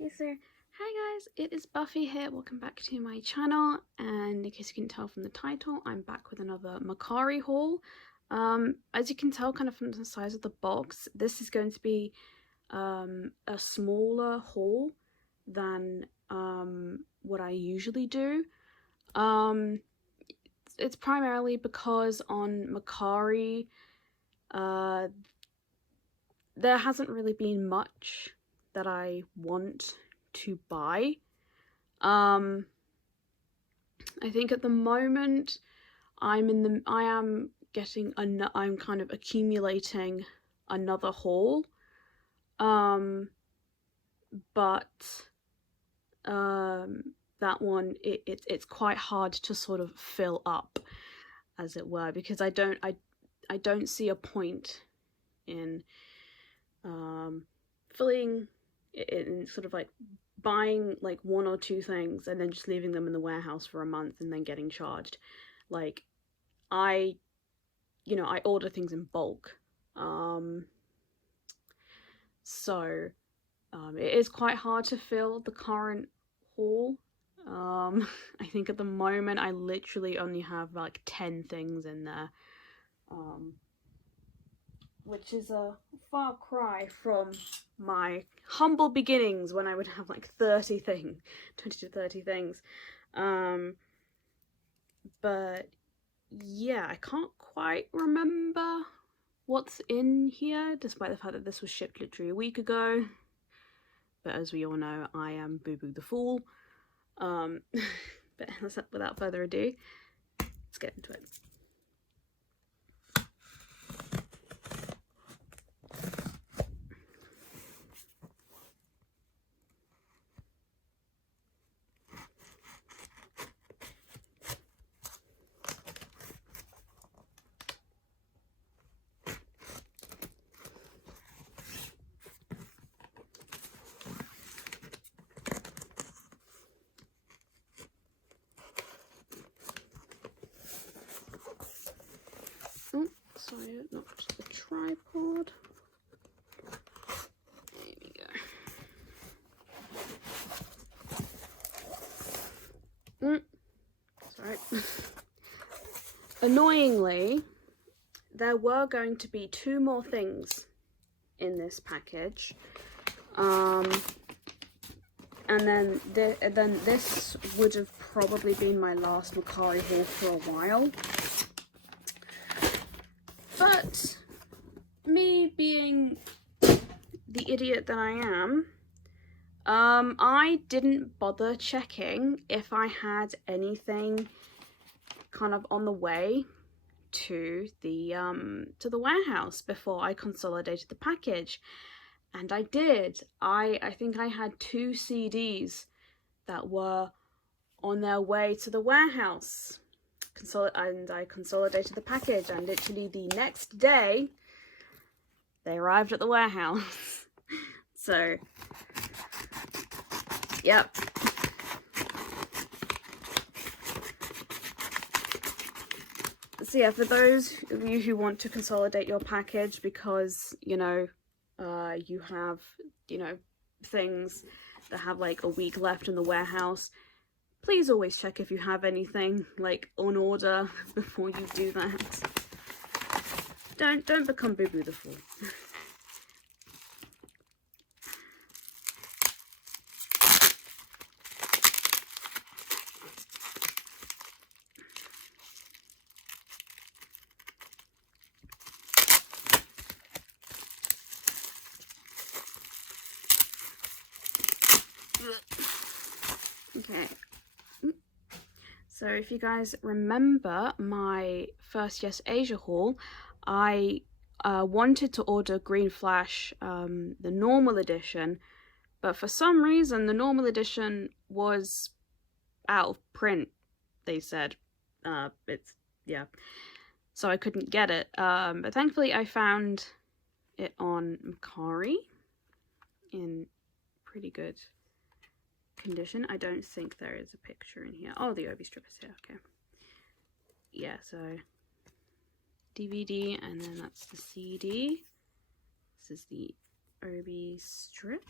Hey so, hi guys, it is Buffy here, welcome back to my channel, and in case you can tell from the title, I'm back with another Mercari haul. As you can tell kind of from the size of the box, this is going to be a smaller haul than what I usually do. It's primarily because on Mercari, there hasn't really been much that I want to buy. I think at the moment I'm kind of accumulating another haul. That one it's quite hard to sort of fill up, as it were, because I don't see a point in filling in, sort of like buying like one or two things and then just leaving them in the warehouse for a month and then getting charged. Like I order things in bulk, so it is quite hard to fill the current haul. I think at the moment I literally only have like 10 things in there, which is a far cry from my humble beginnings when I would have like 20 to 30 things. But yeah, I can't quite remember what's in here, despite the fact that this was shipped literally a week ago. But as we all know, I am Boo Boo the Fool. But without further ado, let's get into it. Oh, sorry, I knocked the tripod. There we go. Sorry. Annoyingly, there were going to be 2 more things in this package. And then this would have probably been my last Mercari haul for a while. But me being the idiot that I am, I didn't bother checking if I had anything kind of on the way to the warehouse before I consolidated the package. And I did. I think I had 2 CDs that were on their way to the warehouse. And I consolidated the package, and literally the next day they arrived at the warehouse. So yep. So yeah, for those of you who want to consolidate your package because you have things that have like a week left in the warehouse, please always check if you have anything like on order before you do that. Don't become Boo Boo the Fool. Okay. So if you guys remember my first Yes Asia haul, I wanted to order Green Flash, the normal edition, but for some reason the normal edition was out of print, they said. So I couldn't get it, but thankfully I found it on Mercari in pretty good condition. I don't think there is a picture in here. Oh, the Obi strip is here. Okay. Yeah, so DVD, and then that's the CD. This is the Obi strip.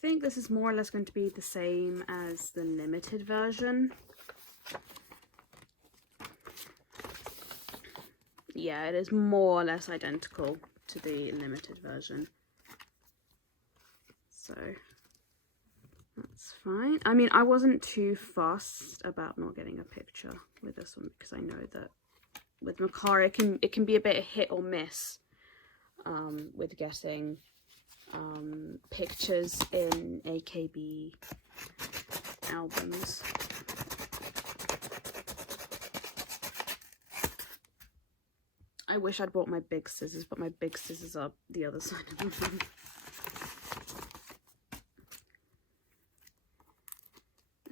think this is more or less going to be the same as the limited version. Yeah, it is more or less identical to the limited version. So that's fine. I mean, I wasn't too fussed about not getting a picture with this one because I know that with Mercari it can be a bit of hit or miss with getting pictures in AKB albums. I wish I'd brought my big scissors, but my big scissors are the other side of the room.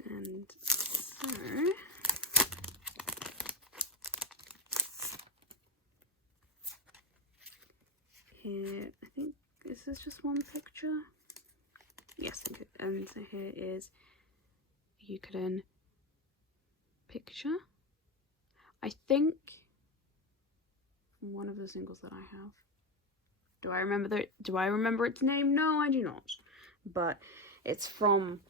And so here, I think this is just one picture. Yes, and so here is a Yucatan picture. I think one of the singles that I have. Do I remember its name? No, I do not. But it's from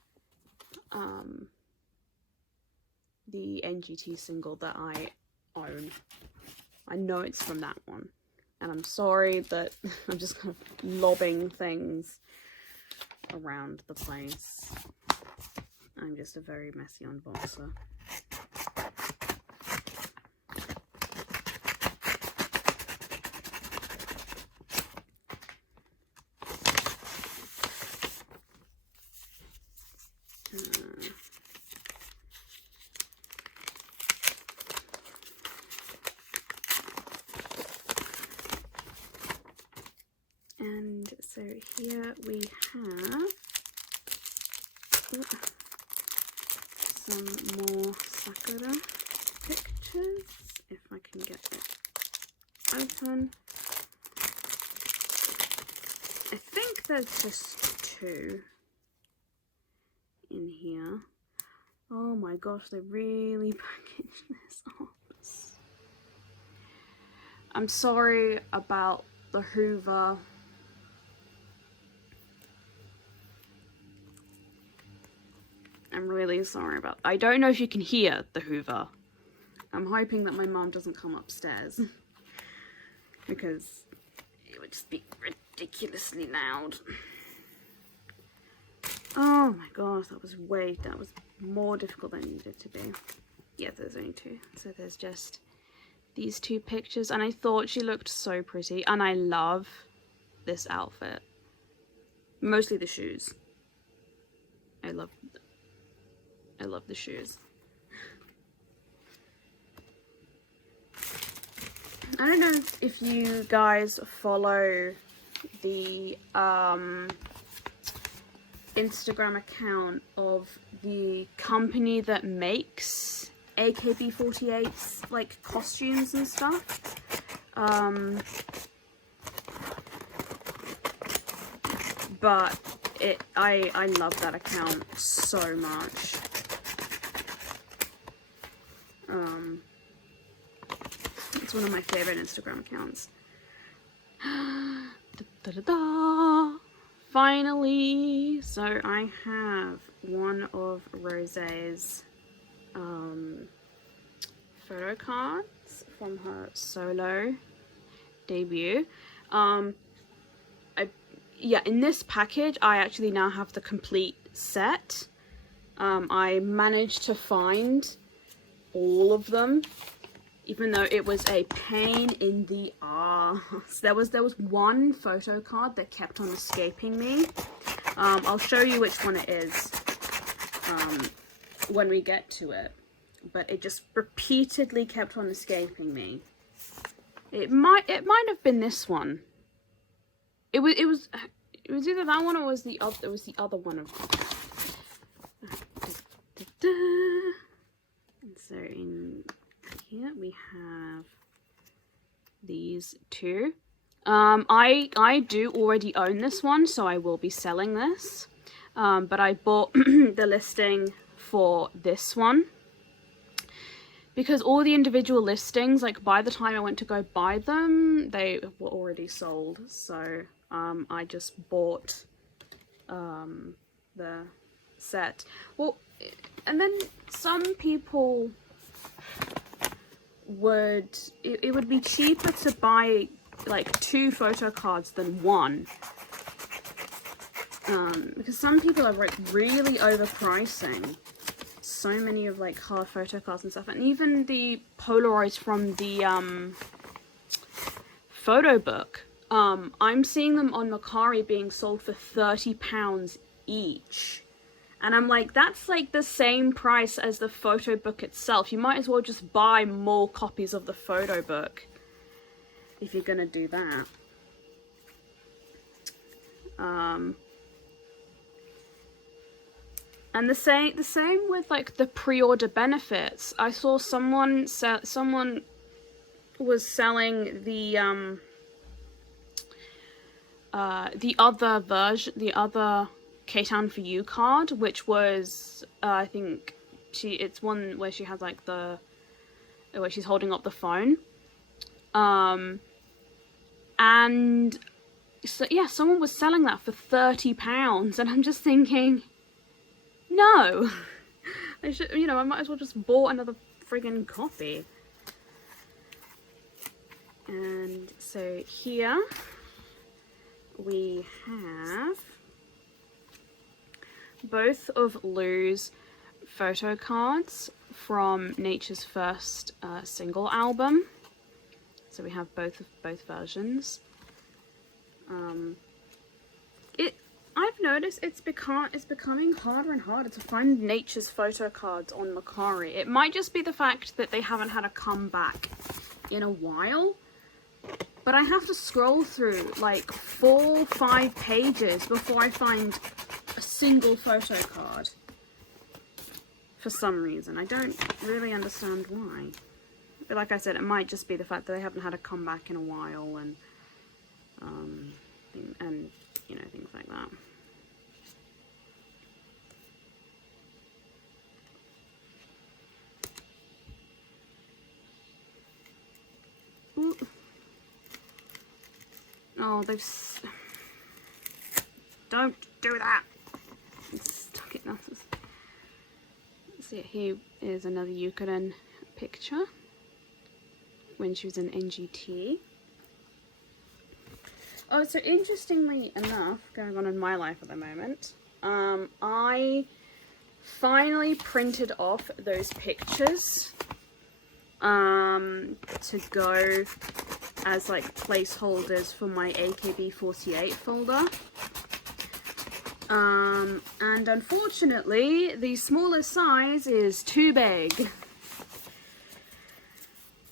the NGT single that I own. I know it's from that one. And I'm sorry that I'm just kind of lobbing things around the place. I'm just a very messy unboxer. And so here we have some more Sakura pictures, if I can get it open. I think there's just 2 in here. Oh my gosh, they really packaged this up. I'm sorry about the hoover. I'm really sorry about that. I don't know if you can hear the hoover. I'm hoping that my mom doesn't come upstairs because it would just be ridiculously loud. Oh my gosh, that was more difficult than it needed to be. Yeah, there's only 2. So there's just these 2 pictures, and I thought she looked so pretty, and I love this outfit. Mostly the shoes. I love the shoes. I don't know if you guys follow the Instagram account of the company that makes AKB48's like costumes and stuff. But I love that account so much. It's one of my favorite Instagram accounts. Finally, so I have one of Rosé's photo cards from her solo debut. Yeah, in this package I actually now have the complete set. I managed to find all of them, even though it was a pain in the ass. There was one photo card that kept on escaping me. I'll show you which one it is when we get to it, but it just repeatedly kept on escaping me. It might have been this one. It was either that one or was the other. It was the other one of. And so in here we have these 2. I do already own this one, so I will be selling this. But I bought the listing for this one because all the individual listings, like by the time I went to go buy them, they were already sold. So I just bought the set. Well, and then some people would, it would be cheaper to buy like 2 photo cards than 1. Because some people are like really overpricing so many of like hard photo cards and stuff, and even the Polaroids from the photo book. I'm seeing them on Mercari being sold for £30 each. And I'm like, that's like the same price as the photo book itself. You might as well just buy more copies of the photo book if you're gonna do that. And the same with like the pre-order benefits. I saw someone was selling the other version, the other K-Town for You card, which was I think it's one where she has like where she's holding up the phone, and so yeah, someone was selling that for £30, and I'm just thinking, no, I should, I might as well just bought another friggin' copy. And so here we have both of Lou's photo cards from Nature's first single album. So we have both versions. I've noticed it's becoming harder and harder to find Nature's photo cards on Mercari. It might just be the fact that they haven't had a comeback in a while, but I have to scroll through like 4 or 5 pages before I find a single photo card. For some reason, I don't really understand why. But like I said, it might just be the fact that they haven't had a comeback in a while, and things like that. Ooh. Oh, don't do that. It's stuck it now. Let's see, here is another Yukoren picture when she was in NGT. Oh, so interestingly enough, going on in my life at the moment, I finally printed off those pictures to go as like placeholders for my AKB48 folder. And unfortunately, the smaller size is too big.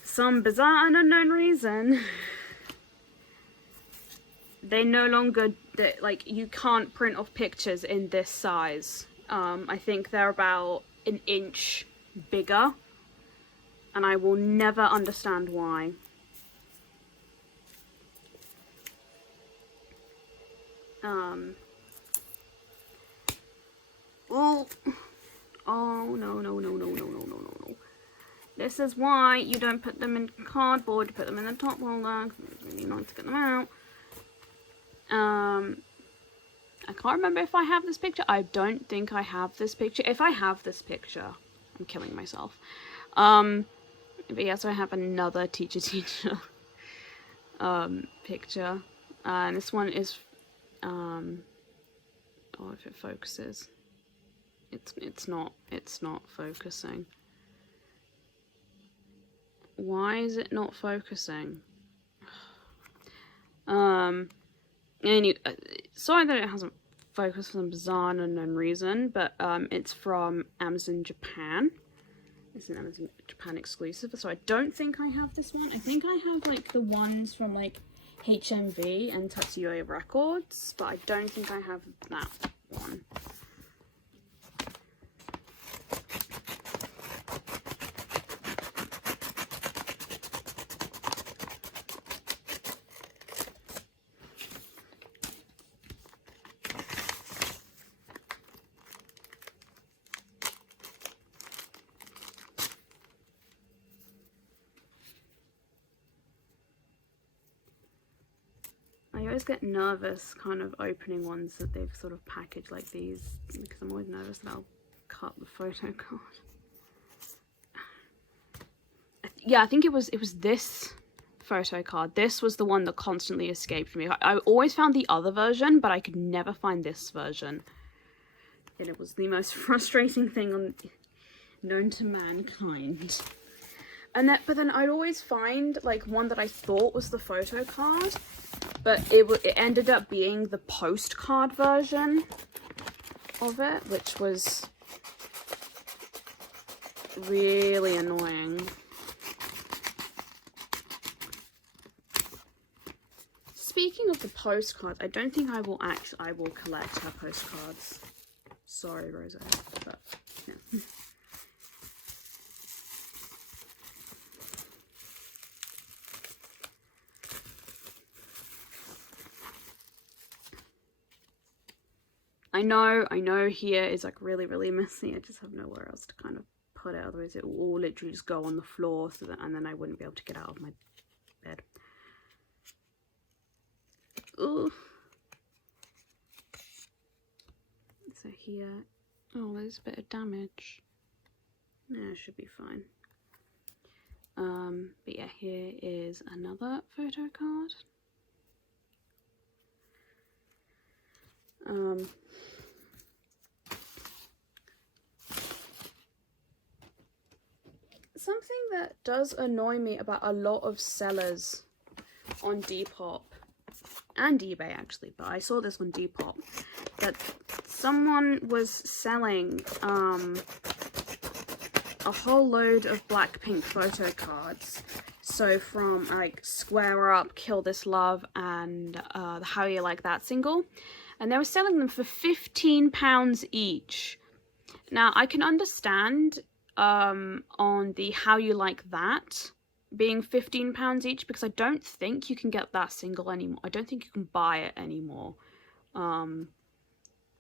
Some bizarre and unknown reason, they no longer, like, you can't print off pictures in this size. I think they're about an inch bigger, and I will never understand why. Oh, no. This is why you don't put them in cardboard, you put them in the top holder, because it's really nice to get them out. I can't remember if I have this picture. I don't think I have this picture. If I have this picture, I'm killing myself. But yeah, so I have another teacher picture. And this one is, oh, if it focuses. It's not focusing. Why is it not focusing? Anyway, sorry that it hasn't focused for some bizarre and unknown reason, but it's from Amazon Japan. It's an Amazon Japan exclusive, so I don't think I have this one. I think I have like the ones from like HMV and Tatsuya Records, but I don't think I have that one. I always get nervous kind of opening ones that they've sort of packaged like these, because I'm always nervous that I'll cut the photo card. Yeah, I think it was this photo card. This was the one that constantly escaped me. I always found the other version, but I could never find this version. And it was the most frustrating thing known to mankind. And but then I'd always find like one that I thought was the photo card, but it ended up being the postcard version of it, which was really annoying. Speaking of the postcards, I don't think I will collect her postcards. Sorry, Rosa, but yeah. I know here is like really, really messy. I just have nowhere else to kind of put it. Otherwise it will all literally just go on the floor, and then I wouldn't be able to get out of my bed. Ooh. So here, oh, there's a bit of damage. Yeah, it should be fine. But yeah, here is another photo card. Something that does annoy me about a lot of sellers on Depop and eBay actually, but I saw this on Depop, that someone was selling a whole load of Blackpink photo cards. So from like Square Up, Kill This Love, and the How You Like That single, and they were selling them for £15 each. Now I can understand on the How You Like That being £15 each, because I don't think you can get that single anymore. I don't think you can buy it anymore. I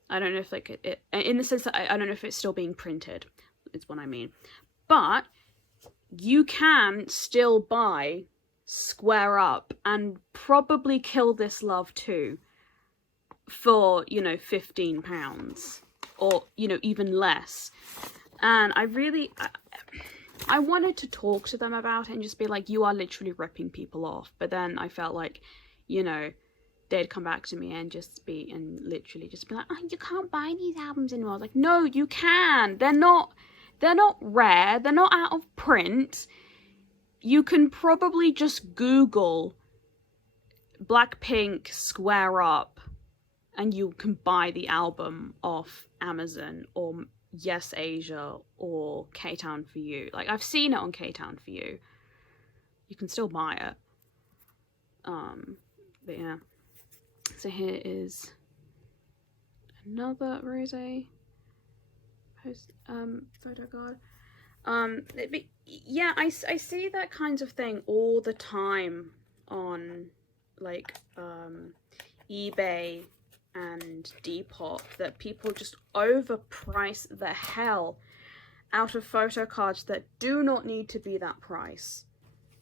don't know if like it in the sense that I don't know if it's still being printed, is what I mean. But you can still buy Square Up and probably Kill This Love too for, you know, £15 or, you know, even less. And I wanted to talk to them about it and just be like, you are literally ripping people off. But then I felt like, you know, they'd come back to me and literally just be like, oh, you can't buy these albums anymore. I was like, no, you can. They're not rare. They're not out of print. You can probably just Google Blackpink Square Up and you can buy the album off Amazon or Yes Asia or K-Town For You. Like, I've seen it on K-Town For You. You can still buy it. But yeah. So here is another rosé photo card. Yeah, I see that kind of thing all the time on like eBay and Depop, that people just overprice the hell out of photo cards that do not need to be that price.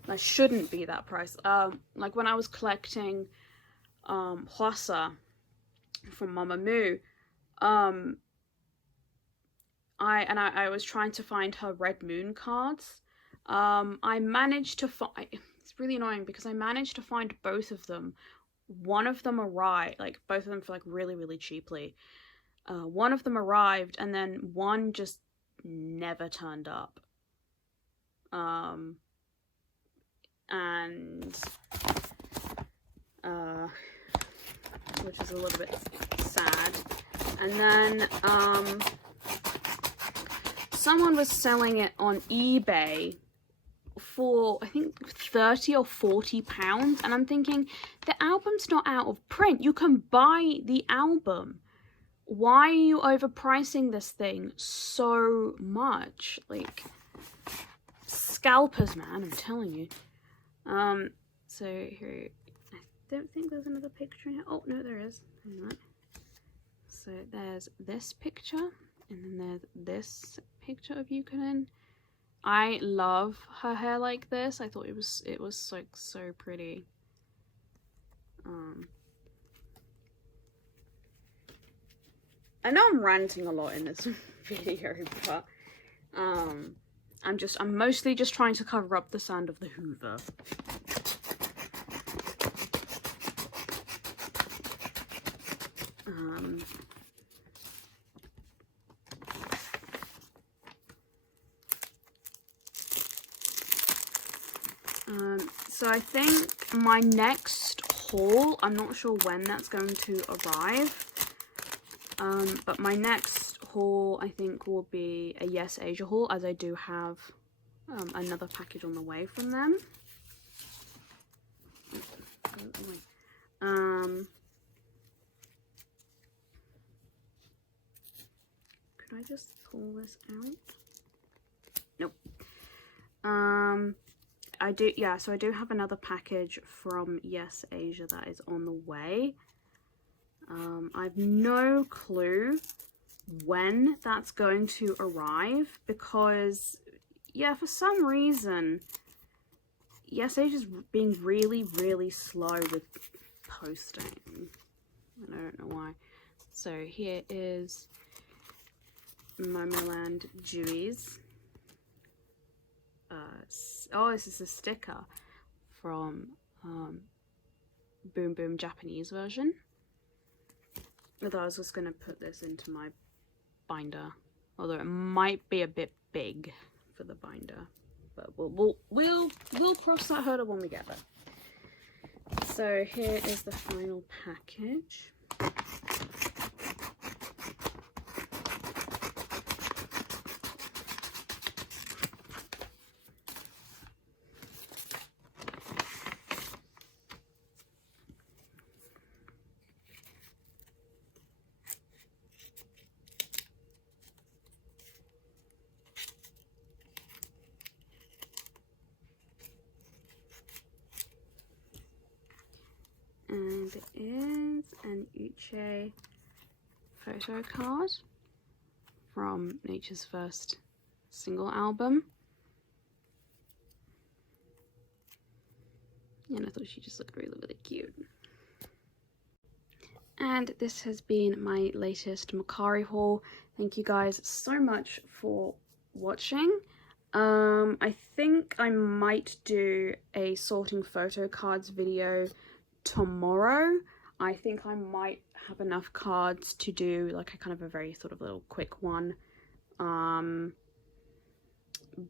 That shouldn't be that price. Like when I was collecting Hwasa from Mamamoo, I was trying to find her Red Moon cards. I managed to find, it's really annoying because I managed to find both of them. One of them arrived, like both of them for like really, really cheaply. One of them arrived and then one just never turned up. Which is a little bit sad. And then someone was selling it on eBay for I think £30 or £40, and I'm thinking, the album's not out of print. You can buy the album. Why are you overpricing this thing so much? Like, scalpers, man, I'm telling you. So here, I don't think there's another picture in here. Oh no, there is. Hang on. So there's this picture, and then there's this picture of Yukonin. I love her hair like this. I thought it was like so pretty. I know I'm ranting a lot in this video, but I'm mostly just trying to cover up the sound of the hoover. So I think my next haul, I'm not sure when that's going to arrive, but my next haul I think will be a Yes Asia haul, as I do have another package on the way from them. Could I just pull this out? Nope. So I do have another package from Yes Asia that is on the way. I've no clue when that's going to arrive, because yeah, for some reason Yes Asia's being really slow with posting, and I don't know why. So here is Momoland Dewey's. Oh, this is a sticker from Boom Boom Japanese version. Although I was just going to put this into my binder, although it might be a bit big for the binder, but we'll cross that hurdle when we get there. So here is the final package. And it is an Uche photo card from Nature's first single album. And I thought she just looked really cute. And this has been my latest Mercari haul. Thank you guys so much for watching. I think I might do a sorting photo cards video tomorrow. I think I might have enough cards to do like a kind of a very sort of little quick one.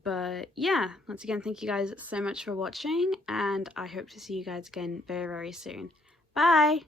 But yeah, once again, thank you guys so much for watching, and I hope to see you guys again very soon. Bye!